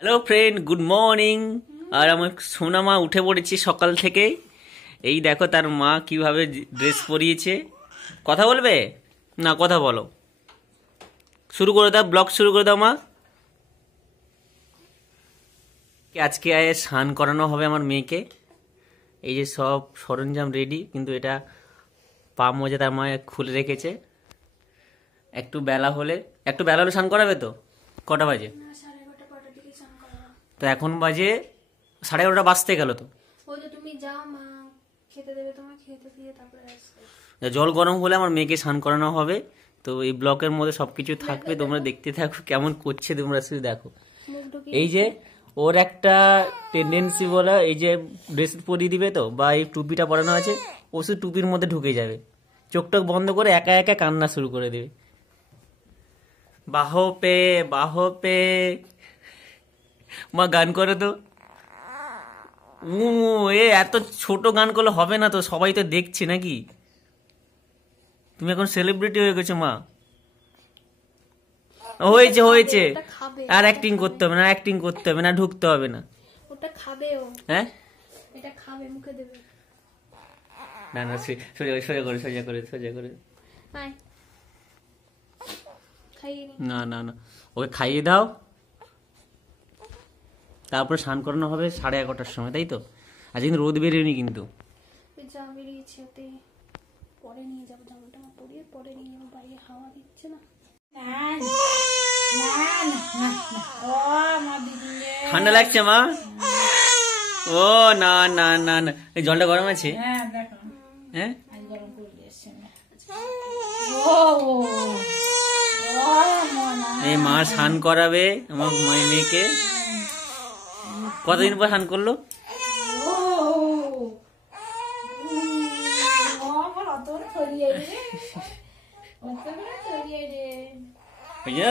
Hello friend, good morning. আর আমার সোনা মা উঠে পড়েছি সকাল থেকে। এই দেখো তার মা কিভাবে ড্রেস পরিয়েছে। কথা বলবে না? কথা বলো, শুরু করে দাও, ব্লগ শুরু করে দাও মা। আজকে স্নান করানো হবে আমার মেয়েকে। এই যে সব সরঞ্জাম রেডি, কিন্তু এটা পা মোজা তার মা খুলে রেখেছে। একটু বেলা হলে স্নান করাবে তো? কটা বাজে? তো এখন বাজে 11:30 বাজতে গেল। তো তুমি যাও, মা খেতে দেবে, তোমার খেতে দিয়ে তারপরে আসবে। জল গরম হলে আমার মেয়েকে স্নান করানো হবে। তো এই ব্লকের মধ্যে সবকিছু থাকবে, তোমরা দেখতে থাকো কেমন করছে, তোমরা শুধু দেখো। এই যে ওর একটা টেন্ডেন্সি বলা, এই যে ড্রেস পরিয়ে দিবে তো, বা এই টুপিটা পরানো আছে, ও শুধু টুপির মধ্যে ঢুকে যাবে, চোখ টোক বন্ধ করে একা একা কান্না শুরু করে দেবে। বাহো পে মা গান করে তো। এত ছোট গান করলে হবে না তো, সবাই তো দেখছে নাকি। তুমি এখন সেলিব্রিটি হয়ে গেছো মা। হয়েছে আর অ্যাক্টিং করতে হবে না, ঢুকতে হবে না। ওটা খাবে ও। হ্যাঁ, এটা খাবে, মুখে দেবে। না সোজা করে আয়, খাইয়ে নি। না ওকে খাইয়ে দাও, তারপরে স্নান করানো হবে 11:30টার সময়, তাই তো? আজ কিন্তু রোদ বেরিয়েনি কিন্তু। যা বেরিয়েছে ওতে পরে নিয়ে যাবো, জামাটা পরিয়ে পরে নিয়ে যাবো, বাইরে হাওয়া দিচ্ছে না। ঠান্ডা লাগছে মা? ও না, এই জলটা গরম আছে। হ্যাঁ, এই মা স্নান করাবে আমার মেয়েকে। কতদিন পর স্নান করলো?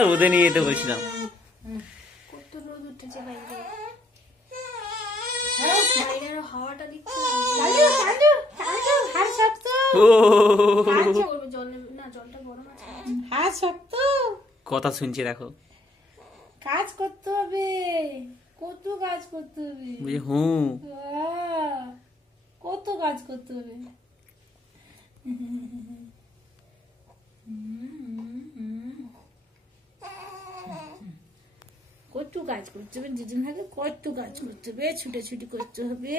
রোদে নিয়ে যেতে বলছিলাম। কত রোদ উঠেছে বাইরে, বাইরে হাওয়াটা দিচ্ছে না। জলটা গরম আছে। কথা শুনছি, দেখো। কাজ করতে হবে, কত কাজ করতে হবে, কত কাজ করতে হবে। কত কাজ করতে হবে, দুদিন আগে কত কাজ করতে হবে, ছুটি করতে হবে।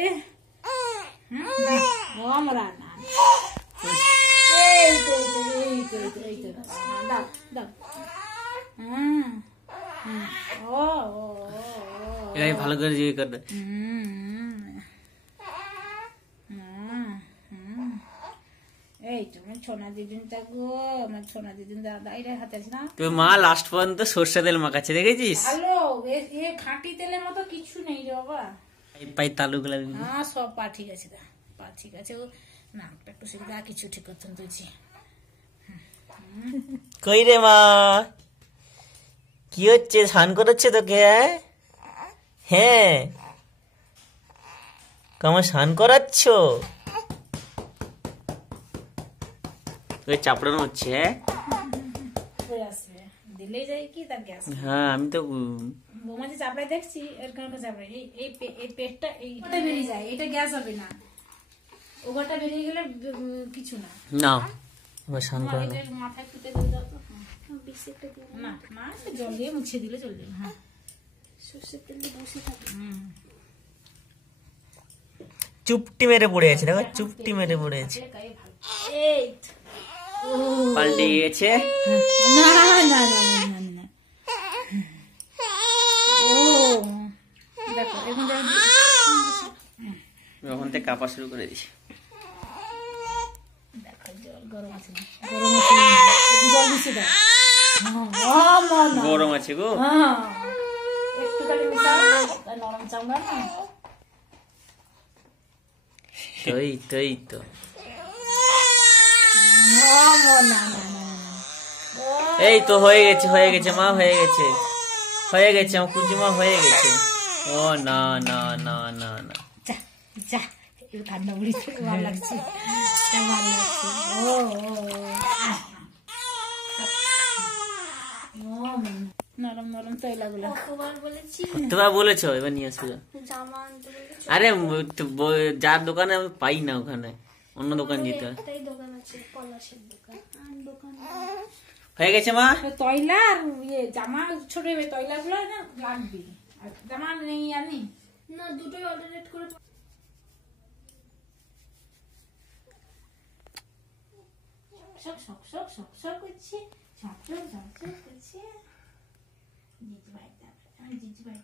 আমরা না ভালো করে জিজ্ঞেস করবে। এই তো আমার সোনা দিদিনটা গো, আমার সোনা দিদিন দাদা এর হাতে আছে না। তুই মা লাস্ট পর্যন্ত সরষে তেল মাখাচ্ছে, দেখেছিস? হ্যালো, এ খাঁটি তেলের মতো কিছু নেই রে বাবা। পাই তালুগুলা। হ্যাঁ, সব পা ঠিক আছে, পা ঠিক আছে। ও নাকটা একটু সেদিকে আর কিছু ঠিক করতেন তুইছি। কই রে মা, কি হচ্ছে? স্নান করাচ্ছে তোকে? হ্যাঁ, কেমন স্নান করাচ্ছ? চাপড়ানো হচ্ছে। দিলেই যায় কি তার গ্যাস। হ্যাঁ, আমি তো বৌমা যে চাপড়াই দেখছি, এর কারণে চাপড়াই এই পেটটা এইটা বেরিয়ে যায়, এটা গ্যাস হবে না। ওটা বেরিয়ে গেলে কিছু না। না, স্নান করানো মাথায় ফুটে দিয়ে দাও তো। না না, জল দিয়ে মুছে দিলে চলে যাবে। হ্যাঁ, সর্ষের তেল দিয়ে বসে থাকে। চুপটি মেরে পড়ে আছে, দেখো, চুপটি মেরে পড়ে আছে। এই পাল্টে গিয়েছে। না না না না, ও দেখো এখন থেকে কাঁপা শুরু করে দিয়েছে। দেখো জল গরম আছে, জল দিচ্ছি, গরম আছে গো। একটু খালি মিশাও, নরম চামড়া না। এই তো এই তো হয়ে গেছে মা, হয়ে গেছে আমার কুচুমা, হয়ে গেছে। ও না, যা ঠান্ডা পড়েছে, ভালো লাগছে। ও নরম নরম তৈলাগুলো। কতবার বলেছি তোমরা বলেছো এবার নিয়ে আসবে। জামা আনতে বলেছি। আরে যার দোকানে আমি পাই না, ওখানে অন্য দোকান যেতে হয়। একটাই দোকান আছে, পলাশের দোকান। আর দোকান হয়ে গেছে মা? তৈলা আর ইয়ে জামা ছোট তৈলা গুলো না লাগবে, আর জামা নেই আর নেই না, দুটোই অল্টারনেট করে। শক শক শক শক শক করছে, শক শক শক শক করছে। জিজু ভাই, আমি জিজু ভাই